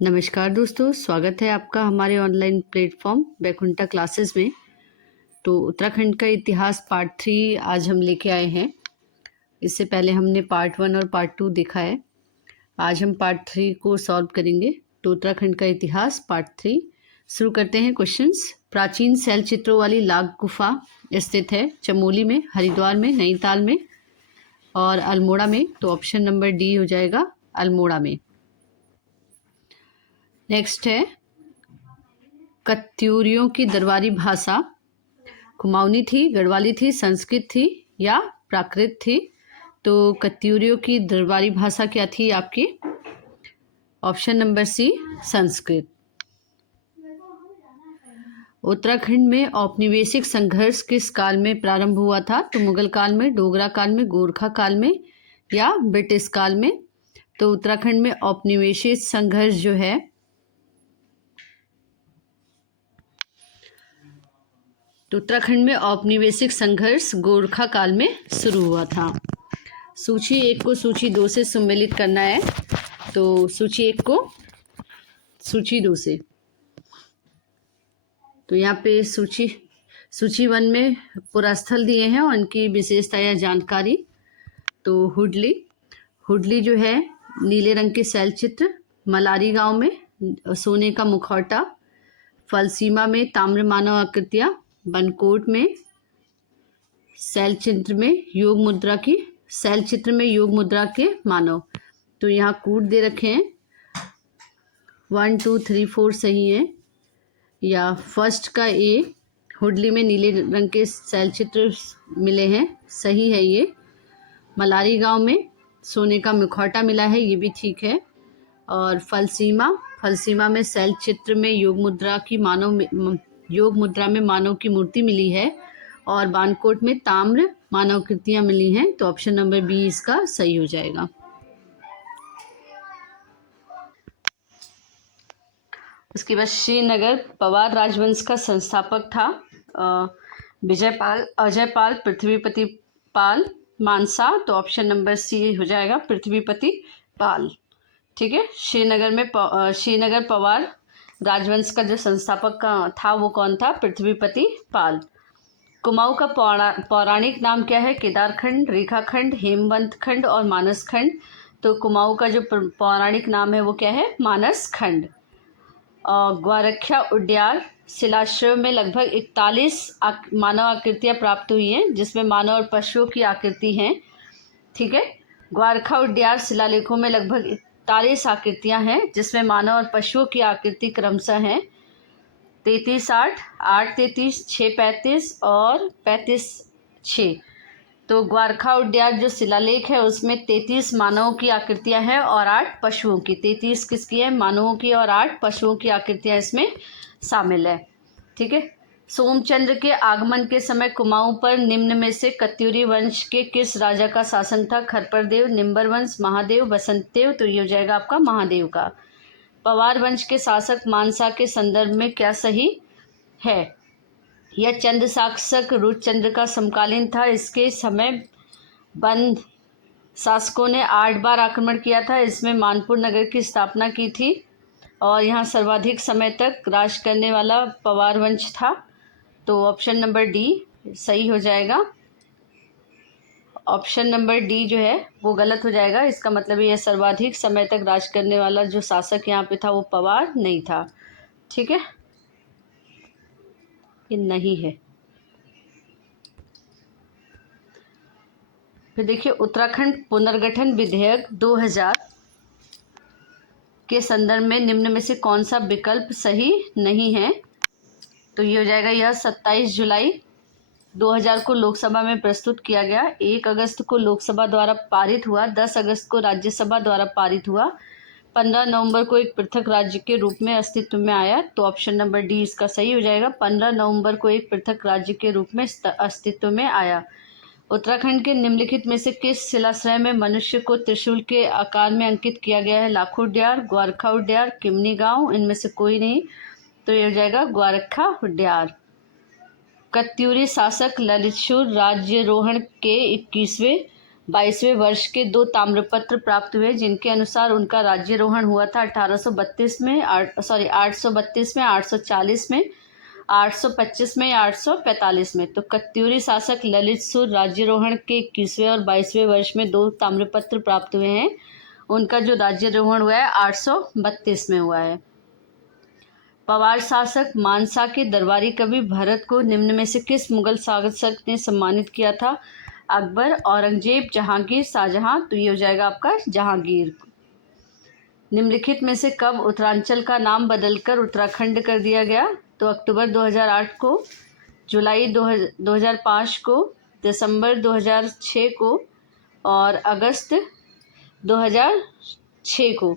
नमस्कार दोस्तों, स्वागत है आपका हमारे ऑनलाइन प्लेटफॉर्म बैकुंठा क्लासेस में। तो उत्तराखंड का इतिहास पार्ट 3 आज हम लेके आए हैं। इससे पहले हमने पार्ट 1 और पार्ट 2 देखा है। आज हम पार्ट 3 को सॉल्व करेंगे। तो उत्तराखंड का इतिहास पार्ट 3 शुरू करते हैं। क्वेश्चंस। प्राचीन शैल चित्रों वाली लाख गुफा स्थित है चमोली में, हरिद्वार में, नैनीताल में और अल्मोड़ा में। तो ऑप्शन नंबर डी हो जाएगा, अल्मोड़ा में। नेक्स्ट है, कत्यूरियों की दरबारी भाषा कुमाऊनी थी, गढ़वाली थी, संस्कृत थी या प्राकृत थी। तो कत्यूरियों की दरबारी भाषा क्या थी आपकी? Option number C, Sanskrit. Uttarakhand में औपनिवेशिक संघर्ष किस काल में प्रारंभ हुआ था? तो मुगल काल में, डोगरा काल में, गोरखा काल में या ब्रिटिश काल में। तो उत्तराखंड में औपनिवेशिक संघर्ष जो है तो उत्तराखंड में औपनिवेशिक संघर्ष गोरखा काल में शुरू हुआ था। सूची 1 को सूची 2 से सम्मिलित करना है। तो सूची 1 को सूची 2 से। तो यहाँ पे सूची 1 में पुरास्थल दिए हैं और उनकी विशेषता या जानकारी। तो हुडली जो है नीले रंग के शैल चित्र, मलारी गांव में सोने का मुखौटा, फलसीमा में ताम्र मानव आकृतियां, बनकोट में शैल चित्र में योग मुद्रा के मानव। तो यहाँ कूट दे रखे हैं, 1 2 3 4 सही है। या फर्स्ट का ए, हुडली में नीले रंग के शैल चित्र मिले हैं, सही है ये। मलारी गांव में सोने का मुखौटा मिला है, ये भी ठीक है। और फलसीमा में शैल चित्र में योग मुद्रा में मानव की मूर्ति मिली है और बानकोट में ताम्र मानव कृतियां मिली हैं। तो ऑप्शन नंबर बी इसका सही हो जाएगा। उसके बाद श्रीनगर पवार राजवंश का संस्थापक था अजयपाल पृथ्वीपति पाल मानसा। तो ऑप्शन नंबर सी हो जाएगा, पृथ्वीपति पाल। ठीक है। श्रीनगर पवार राजवंश का जो संस्थापक था वो कौन था? पृथ्वीपति पाल। कुमाऊं का पौराणिक नाम क्या है? केदारखंड, रेखाखंड, हेमवंत खंड और मानस खंड। तो कुमाऊं का जो पौराणिक नाम है वो क्या है? मानस खंड। ग्वारख्या उड्यार शिलाश्रय में लगभग 41 मानव आकृतियां प्राप्त हुई हैं, जिसमें मानव और पशुओं की आकृति हैं। ठीक है। ग्वारखा उड्यार शिलालेखों में लगभग 41 आकृतियां हैं, जिसमें मानव और पशुओं की आकृति क्रमशः हैं 33-8, 8-33, 6-35 और 35-6। तो ग्वारखा उड्यार जो शिलालेख है उसमें 33 मानवों की आकृतियां हैं और 8 पशुओं की। 33 किसकी है? मानवों की, और 8 पशुओं की आकृतियां इसमें शामिल है। ठीक है। सोमचंद्र के आगमन के समय कुमाऊं पर निम्न में से कत्यूरी वंश के किस राजा का शासन था? खरपरदेव, निम्बर वंश, महादेव, बसंतदेव। तो ये हो जाएगा आपका महादेव का। पवार वंश के शासक मानसा के संदर्भ में क्या सही है? यह चंद्र शासक रुद्रचंद्र का समकालीन था। इसके समय बंद शासकों ने 8 बार आक्रमण किया था। इसमें मानपुर नगर की स्थापना की थी और यहाँ सर्वाधिक समय तक राज करने वाला पवार वंश था। तो ऑप्शन नंबर डी सही हो जाएगा। ऑप्शन नंबर डी जो है वो गलत हो जाएगा। इसका मतलब यह सर्वाधिक समय तक राज करने वाला जो शासक यहाँ पे था वो पवार नहीं था। ठीक है, ये नहीं है। फिर देखिए, उत्तराखंड पुनर्गठन विधेयक 2000 के संदर्भ में निम्न में से कौन सा विकल्प सही नहीं है? तो ये हो जाएगा, यह 27 जुलाई 2000 को लोकसभा में प्रस्तुत किया गया। 1 अगस्त को लोकसभा द्वारा पारित हुआ। 10 अगस्त को राज्यसभा द्वारा पारित हुआ। 15 नवंबर को एक पृथक राज्य के रूप में अस्तित्व में आया। तो ऑप्शन नंबर डी इसका सही हो जाएगा। 15 नवंबर को एक पृथक राज्य के रूप में अस्तित्व में आया। उत्तराखंड के निम्नलिखित में से किस शिलाश्रय में मनुष्य को त्रिशूल के आकार में अंकित किया गया है? लाखो उड्यार, ग्वारखा उड्यार, किमनी गांव, इनमें से कोई नहीं। तो ये हो जाएगा ग्वारखा उड्यार। कत्यूरी शासक ललितशुर राज्यारोहण के 21वें 22वें वर्ष के 2 ताम्रपत्र प्राप्त हुए जिनके अनुसार उनका राज्यारोहण हुआ था 832 में 832 में, 840 में, 825 में या 845 में। तो कत्यूरी शासक ललित सुर राज्यारोहण के 21वें और 22वें वर्ष में 2 ताम्रपत्र प्राप्त हुए हैं। उनका जो राज्यारोहण हुआ है 832 में हुआ है। पवार शासक मानसा के दरबारी कवि भरत को निम्न में से किस मुगल शासक ने सम्मानित किया था? अकबर, औरंगजेब, जहांगीर, शाहजहां। तो ये हो जाएगा आपका जहांगीर। निम्नलिखित में से कब उत्तरांचल का नाम बदलकर उत्तराखंड कर दिया गया? तो अक्टूबर 2008 को, जुलाई 2005 को, दिसंबर 2006 को और अगस्त 2006 को।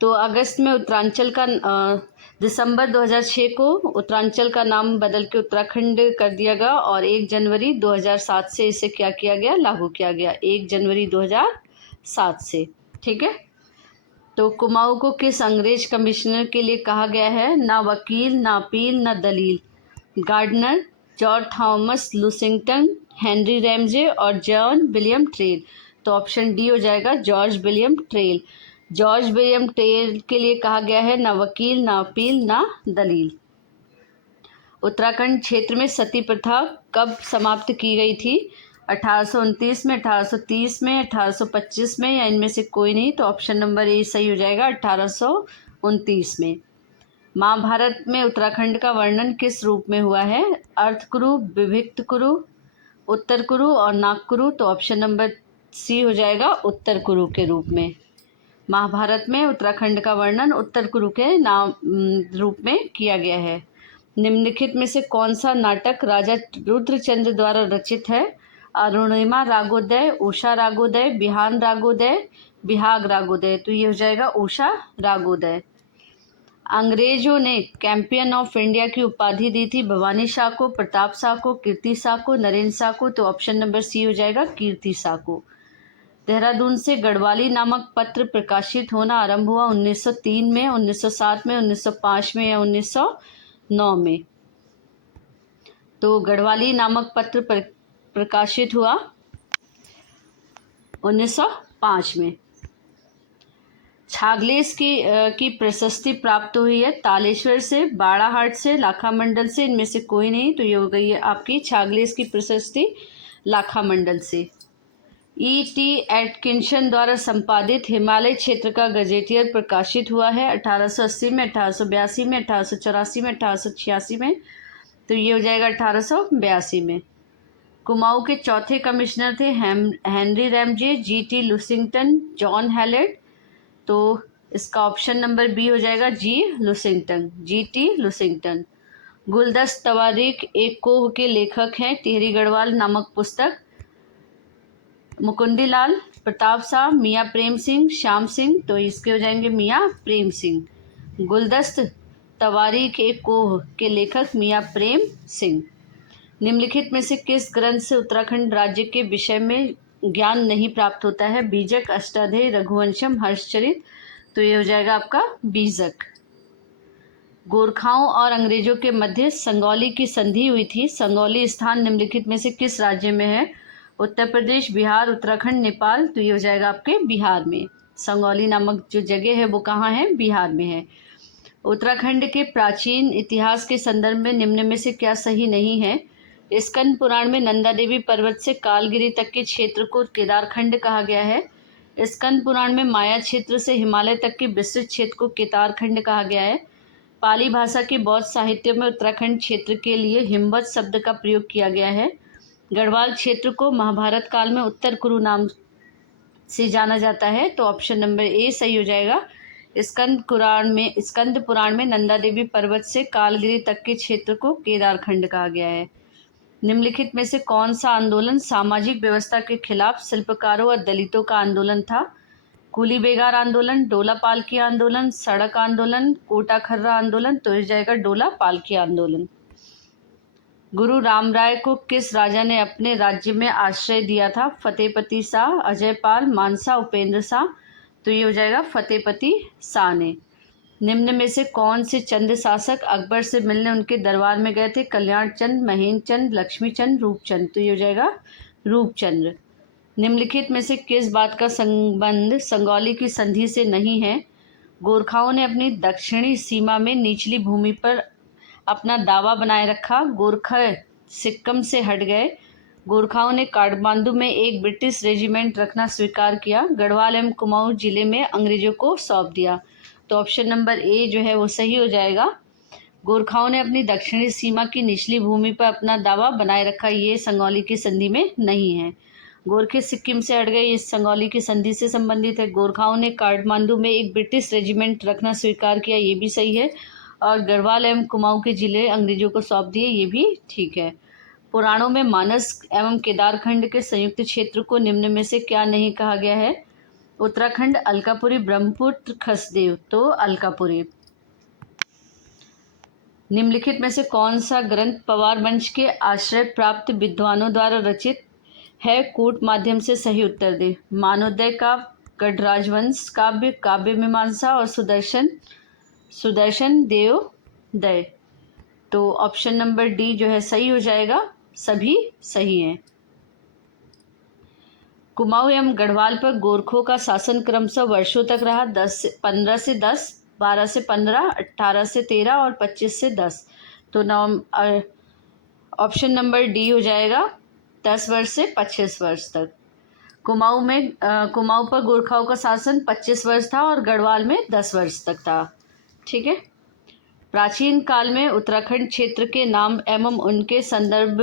तो अगस्त में उत्तरांचल का दिसंबर 2006 को उत्तरांचल का नाम बदल के उत्तराखंड कर दिया गया और 1 जनवरी 2007 से इसे क्या किया गया? लागू किया गया 1 जनवरी 2007 से। ठीक है। तो कुमाऊं को किस अंग्रेज कमिश्नर के लिए कहा गया है? ना वकील, ना अपील, ना दलील। Gardner, George Thomas Lushington, Henry Ramsay और जॉन विलियम ट्रेल। तो ऑप्शन डी हो जाएगा George William Traill. George William Traill के लिए कहा गया है ना वकील, ना अपील, ना दलील। उत्तराखंड क्षेत्र में सती प्रथा कब समाप्त की गई थी? 1829 में, 1830 में, 1825 में या इनमें से कोई नहीं। तो ऑप्शन नंबर ए सही हो जाएगा 1829 में। महाभारत में उत्तराखंड का वर्णन किस रूप में हुआ है? अर्धकुरु, विभक्त कुरु, उत्तर कुरु और नागकुरु। तो ऑप्शन नंबर सी हो जाएगा उत्तर कुरु के रूप में। महाभारत में उत्तराखंड का वर्णन उत्तर कुरु के नाम रूप में किया गया है। निम्नलिखित में से कौन सा नाटक राजा रुद्रचंद्र द्वारा रचित है? अरुणिमा रागोदय, उषा रागोदय, बिहान रागोदय, बिहाग रागोदय। तो ये हो जाएगा उषा रागोदय। अंग्रेजों ने चैंपियन ऑफ इंडिया की उपाधि दी थी भवानी शाह को, प्रताप शाह को, कीर्ति शाह को, नरेंद्र शाह को। तो ऑप्शन नंबर सी हो जाएगा कीर्ति शाह को। देहरादून से गढ़वाली नामक पत्र प्रकाशित होना आरंभ हुआ 1903 में, 1907 में, 1905 में या 1909 में। तो गढ़वाली नामक पत्र प्रकाशित हुआ 1905 में। छागलेस की प्रशस्ति प्राप्त हुई है तालेश्वर से, बाड़ाहाट से, लाखा मंडल से, इनमें से कोई नहीं। तो ये हो गई है आपकी छागलेस की प्रशस्ति लाखा मंडल से। E.T. एटकिंसन द्वारा संपादित हिमालय क्षेत्र का गजेटियर प्रकाशित हुआ है 1880 में, 1882 में, 1884 में, 1886 में। तो ये हो जाएगा 1882 में। कुमाऊं के चौथे कमिश्नर थे Henry Ramsay, G.T. Lushington, John Hallett. तो इसका ऑप्शन नंबर बी हो जाएगा जी लुसिंगटन, G.T. लुसिंगटन। गुलदस्त तवारीख एक कोह के लेखक हैं टिहरी गढ़वाल नामक पुस्तक। मुकुंदी लाल, प्रताप शाह, मियाँ प्रेम सिंह, श्याम सिंह। तो इसके हो जाएंगे मियाँ प्रेम सिंह। गुलदस्त तवारीख एक कोह के लेखक मियाँ प्रेम सिंह। निम्नलिखित में से किस ग्रंथ से उत्तराखंड राज्य के विषय में ज्ञान नहीं प्राप्त होता है? बीजक, अष्टाध्यायी, रघुवंशम, हर्षचरित। तो ये हो जाएगा आपका बीजक। गोरखाओं और अंग्रेजों के मध्य संगौली की संधि हुई थी। संगौली स्थान निम्नलिखित में से किस राज्य में है? उत्तर प्रदेश, बिहार, उत्तराखंड, नेपाल। तो ये हो जाएगा आपके बिहार में। संगौली नामक जो जगह है वो कहाँ है? बिहार में है। उत्तराखंड के प्राचीन इतिहास के संदर्भ में निम्न में से क्या सही नहीं है? स्कंद पुराण में नंदा देवी पर्वत से कालगिरी तक के क्षेत्र को केदारखंड कहा गया है। स्कंद पुराण में माया क्षेत्र से हिमालय तक के विस्तृत क्षेत्र को केदारखंड कहा गया है। पाली भाषा के बौद्ध साहित्य में उत्तराखंड क्षेत्र के लिए हिमवत शब्द का प्रयोग किया गया है। गढ़वाल क्षेत्र को महाभारत काल में उत्तर कुरु नाम से जाना जाता है। तो ऑप्शन नंबर ए सही हो जाएगा। स्कंद पुराण में नंदा देवी पर्वत से कालगिरी तक के क्षेत्र को केदारखंड कहा गया है। निम्नलिखित में से कौन सा आंदोलन सामाजिक व्यवस्था के खिलाफ शिल्पकारों और दलितों का आंदोलन था? कुली बेगार आंदोलन, डोला पालकी आंदोलन, सड़क आंदोलन, कोटा खर्रा आंदोलन। तो हो जाएगा डोला पालकी आंदोलन। गुरु रामराय को किस राजा ने अपने राज्य में आश्रय दिया था? फतेहपति शाह, अजयपाल, मानसा, उपेंद्र शाह। तो ये हो जाएगा फतेहपति शाह ने। निम्न में से कौन से चंद शासक अकबर से मिलने उनके दरबार में गए थे? कल्याण चंद, महेंद्र चंद, लक्ष्मी चंद, रूपचंद। तो ये हो जाएगा रूपचंद्र। निम्नलिखित में से किस बात का संबंध संगौली की संधि से नहीं है? गोरखाओं ने अपनी दक्षिणी सीमा में निचली भूमि पर अपना दावा बनाए रखा। गोरखा सिक्किम से हट गए। गोरखाओं ने काठमांडू में एक ब्रिटिश रेजिमेंट रखना स्वीकार किया। गढ़वाल एवं कुमाऊं जिले में अंग्रेजों को सौंप दिया। तो ऑप्शन नंबर ए जो है वो सही हो जाएगा। गोरखाओं ने अपनी दक्षिणी सीमा की निचली भूमि पर अपना दावा बनाए रखा, ये संगौली की संधि में नहीं है। गोरखे सिक्किम से हट गए, इस संगौली की संधि से संबंधित है। गोरखाओं ने काठमांडू में एक ब्रिटिश रेजिमेंट रखना स्वीकार किया, ये भी सही है। और गढ़वाल एवं कुमाऊं के जिले अंग्रेजों को सौंप दिए, ये भी ठीक है। पुराणों में मानस एवं केदारखंड के संयुक्त क्षेत्र को निम्न में से क्या नहीं कहा गया है? उत्तराखंड, अलकापुरी, ब्रह्मपुत्र, खसदेव। तो अलकापुरी। निम्नलिखित में से कौन सा ग्रंथ पवार वंश के आश्रय प्राप्त विद्वानों द्वारा रचित है? कूट माध्यम से सही उत्तर दे। मानोदय काव्य, गढ़राजवंश काव्य, काव्य मीमांसा और सुदर्शन देवोदय। तो ऑप्शन नंबर डी जो है सही हो जाएगा, सभी सही हैं। कुमाऊं एवं गढ़वाल पर गोरखों का शासन क्रमशः वर्षों तक रहा। 15 से 10, 12 से 15, 18 से 13 और 25 से 10। तो ऑप्शन नंबर डी हो जाएगा, 10 वर्ष से 25 वर्ष तक। कुमाऊं पर गोरखाओं का शासन 25 वर्ष था और गढ़वाल में 10 वर्ष तक था। ठीक है। प्राचीन काल में उत्तराखंड क्षेत्र के नाम एवं उनके संदर्भ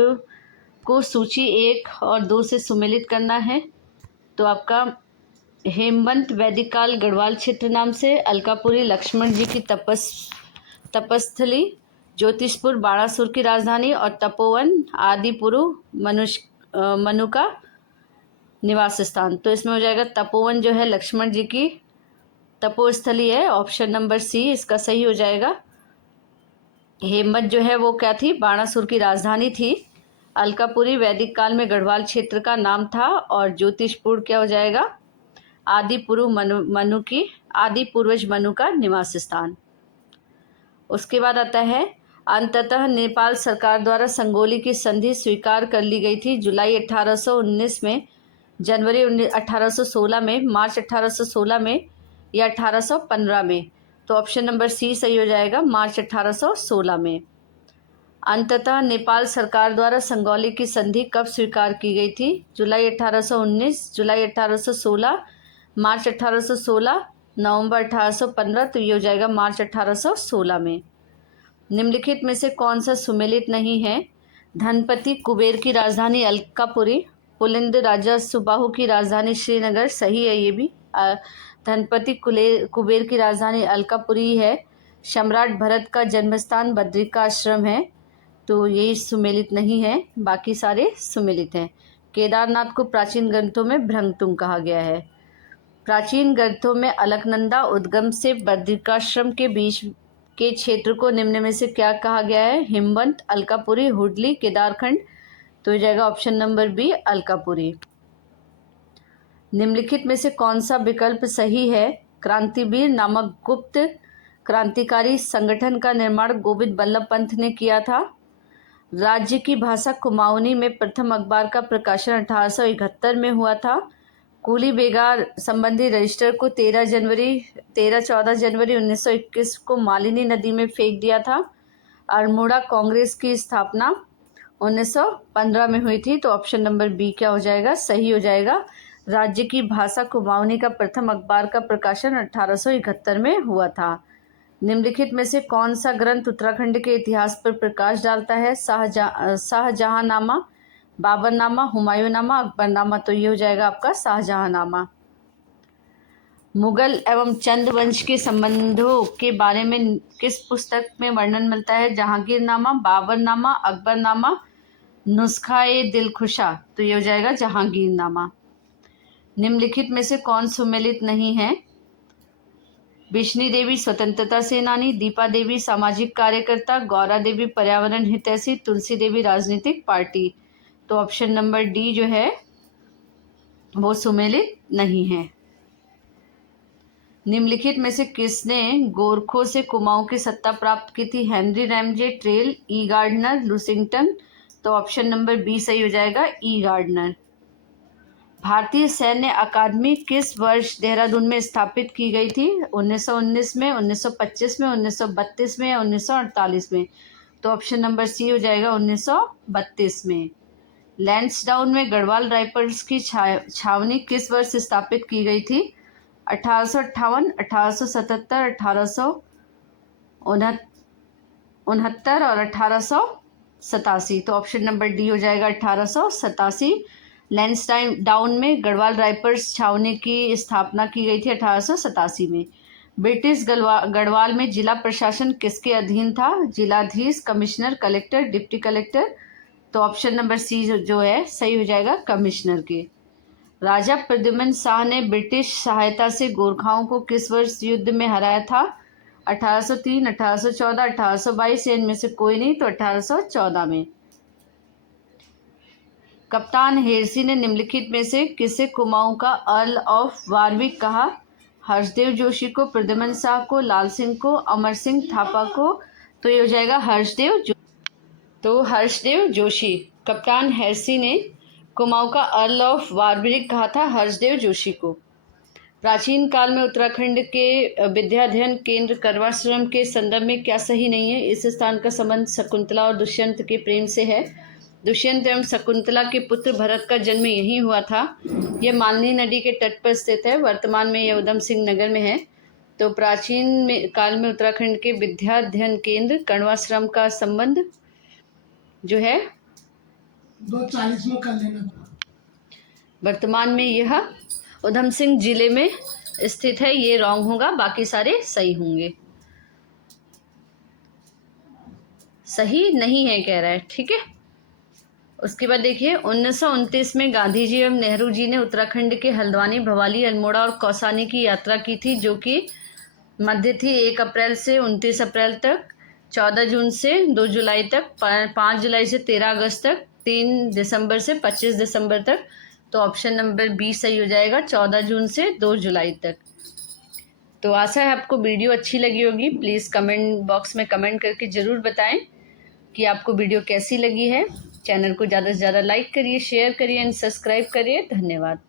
को सूची 1 और 2 से सुमेलित करना है। तो आपका हेमवंत वैदिक काल गढ़वाल क्षेत्र नाम से, अलकापुरी लक्ष्मण जी की तपस्थली, ज्योतिषपुर बाणासुर की राजधानी और तपोवन आदिपुरु मनु का निवास स्थान। तो इसमें हो जाएगा तपोवन जो है लक्ष्मण जी की तपोस्थली है, ऑप्शन नंबर सी इसका सही हो जाएगा। हेमवंत जो है वो क्या थी? बाणासुर की राजधानी थी। अलकापुरी वैदिक काल में गढ़वाल क्षेत्र का नाम था और ज्योतिषपुर क्या हो जाएगा? आदि पूर्वज मनु का निवास स्थान। उसके बाद आता है अंततः नेपाल सरकार द्वारा संगोली की संधि स्वीकार कर ली गई थी जुलाई 1819 में, जनवरी 1816 में, मार्च 1816 में या 1815 में। तो ऑप्शन नंबर सी सही हो जाएगा, मार्च 1816 में। अंततः नेपाल सरकार द्वारा संगौली की संधि कब स्वीकार की गई थी? जुलाई 1819, जुलाई 1816, मार्च 1816, नवंबर 1815। तो ये हो जाएगा मार्च 1816 में। निम्नलिखित में से कौन सा सुमेलित नहीं है? धनपति कुबेर की राजधानी अलकापुरी, पुलिंद राजा सुबाहु की राजधानी श्रीनगर, सही है ये भी। धनपति कुबेर की राजधानी अलकापुरी है। सम्राट भरत का जन्मस्थान बद्रिकाश्रम है, तो यही सुमेलित नहीं है, बाकी सारे सुमेलित हैं। केदारनाथ को प्राचीन ग्रंथों में भ्रंगतुंग कहा गया है। प्राचीन ग्रंथों में अलकनंदा उद्गम से बद्रिकाश्रम के बीच के क्षेत्र को निम्न में से क्या कहा गया है? हिमवंत, अलकापुरी, हुडली, केदारखंड। तो हो जाएगा ऑप्शन नंबर बी, अलकापुरी। निम्नलिखित में से कौन सा विकल्प सही है? क्रांतिवीर नामक गुप्त क्रांतिकारी संगठन का निर्माण गोविंद बल्लभ पंत ने किया था। राज्य की भाषा कुमाऊनी में प्रथम अखबार का प्रकाशन 1871 में हुआ था। कूली बेगार संबंधी रजिस्टर को 13-14 जनवरी 1921 को मालिनी नदी में फेंक दिया था। अल्मोड़ा कांग्रेस की स्थापना 1915 में हुई थी। तो ऑप्शन नंबर बी क्या हो जाएगा? सही हो जाएगा। राज्य की भाषा कुमाऊनी का प्रथम अखबार का प्रकाशन 1871 में हुआ था। निम्नलिखित में से कौन सा ग्रंथ उत्तराखंड के इतिहास पर प्रकाश डालता है? शाहजहांनामा, बाबरनामा, हुमायूंनामा, अकबरनामा। तो ये हो जाएगा आपका शाहजहांनामा। मुगल एवं चंद वंश के संबंधों के बारे में किस पुस्तक में वर्णन मिलता है? जहांगीरनामा, बाबरनामा, अकबरनामा, नुस्खा-ए-दिलखुशा। तो ये हो जाएगा जहांगीरनामा। निम्नलिखित में से कौन सुमेलित नहीं है? विष्णु देवी स्वतंत्रता सेनानी, दीपा देवी सामाजिक कार्यकर्ता, गौरा देवी पर्यावरण हितैषी, तुलसी देवी राजनीतिक पार्टी। तो ऑप्शन नंबर डी जो है वो सुमेलित नहीं है। निम्नलिखित में से किसने गोरखों से कुमाऊं की सत्ता प्राप्त की थी? हेनरी रैमजे, ट्रेल, ई गार्डनर, लुसिंगटन। तो ऑप्शन नंबर बी सही हो जाएगा, ई गार्डनर। भारतीय सैन्य अकादमी किस वर्ष देहरादून में स्थापित की गई थी? 1919 में, 1925 में, 1932 में या 1948 में? तो ऑप्शन नंबर सी हो जाएगा 1932 में। लैंसडाउन में गढ़वाल राइफल्स की छावनी किस वर्ष स्थापित की गई थी? 1858, 1877, 1869 और 1887। तो ऑप्शन नंबर डी हो जाएगा 1887। लैंसडाउन में गढ़वाल राइफल्स छावनी की स्थापना की गई थी 1887 में। ब्रिटिश गढ़वाल में जिला प्रशासन किसके अधीन था? जिलाधीश, कमिश्नर, कलेक्टर, डिप्टी कलेक्टर? तो ऑप्शन नंबर सी जो है सही हो जाएगा कमिश्नर के। राजा प्रद्युम्न शाह ने ब्रिटिश सहायता से गोरखाओं को किस वर्ष युद्ध में हराया था? 1803, 1814, 1822 या इनमें से कोई नहीं? तो 1814 में। कप्तान हेरसी ने निम्नलिखित में से किसे कुमाऊं का अर्ल ऑफ वारविक कहा? हर्षदेव जोशी को, प्रद्युम्न शाह को, लाल सिंह को, अमर सिंह थापा को? तो ये हो जाएगा हर्षदेव जोशी। कप्तान हेरसी ने कुमाऊं का अर्ल ऑफ वारविक कहा था हर्षदेव जोशी को। प्राचीन काल में उत्तराखंड के विद्याध्ययन केंद्र करवाश्रम के संदर्भ में क्या सही नहीं है? इस स्थान का संबंध शकुंतला और दुष्यंत के प्रेम से है। दुष्यंत एवं शकुंतला के पुत्र भरत का जन्म यहीं हुआ था। यह मालनी नदी के तट पर स्थित है। वर्तमान में यह उधम सिंह नगर में है। तो प्राचीन काल में उत्तराखंड के विद्याध्ययन केंद्र कण्वाश्रम का संबंध जो है 240 में कर लेना। वर्तमान में यह उधम सिंह जिले में स्थित है। ये रॉन्ग होगा, बाकी सारे सही होंगे। सही नहीं है कह रहा है, ठीक है। उसके बाद देखिए 1929 में गांधी जी एवं नेहरू जी ने उत्तराखंड के हल्द्वानी, भवाली, अल्मोड़ा और कौसानी की यात्रा की थी, जो कि मध्य थी 1 अप्रैल से 29 अप्रैल तक, 14 जून से 2 जुलाई तक, 5 जुलाई से 13 अगस्त तक, 3 दिसंबर से 25 दिसंबर तक। तो ऑप्शन नंबर बी सही हो जाएगा, 14 जून से 2 जुलाई तक। तो आशा है आपको वीडियो अच्छी लगी होगी। प्लीज़ कमेंट बॉक्स में कमेंट करके ज़रूर बताएं कि आपको वीडियो कैसी लगी है। चैनल को ज़्यादा से ज़्यादा लाइक करिए, शेयर करिए एंड सब्सक्राइब करिए। धन्यवाद।